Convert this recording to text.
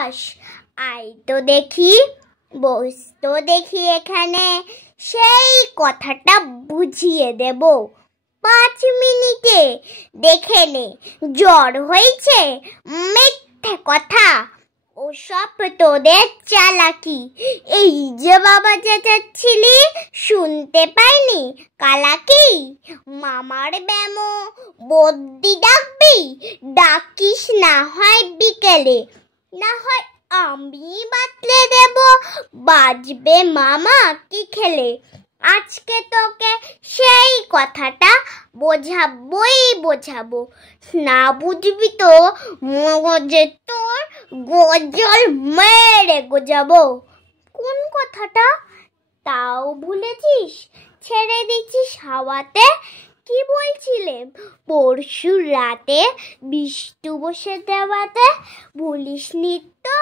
চাস? আয় তো দেখি, বস তো দেখি এখানে, সেই কথাটা বুঝিয়ে দেব 5 মিনিটে। দেখে নে, জ্বর হয়েছে? মিথ্যে কথা, ওসব তোদের চালাকি। এই যে বাবা চেঁচাচ্ছিলি, শুনতে পাইনি? কালাকি, মামার ব্যামো বদ্যি ডাকবি? ডাকিস না হয় বিকেলে, না হয় আমি বাতলে দেব, বাজবে মামা কি খেলে। আজকে তোকে সেই কথাটা বোঝাবো, না বুঝবি তো মগজে তোর গজল মেরে গোজাবো। কোন কথাটা তাও ভুলেছিস? ছেড়ে দিচ্ছিস হাওয়াতে? কি বলছিলে পরশু রাতে বিষ্টু বসে দেওয়াতে? ভুলিসনি তো?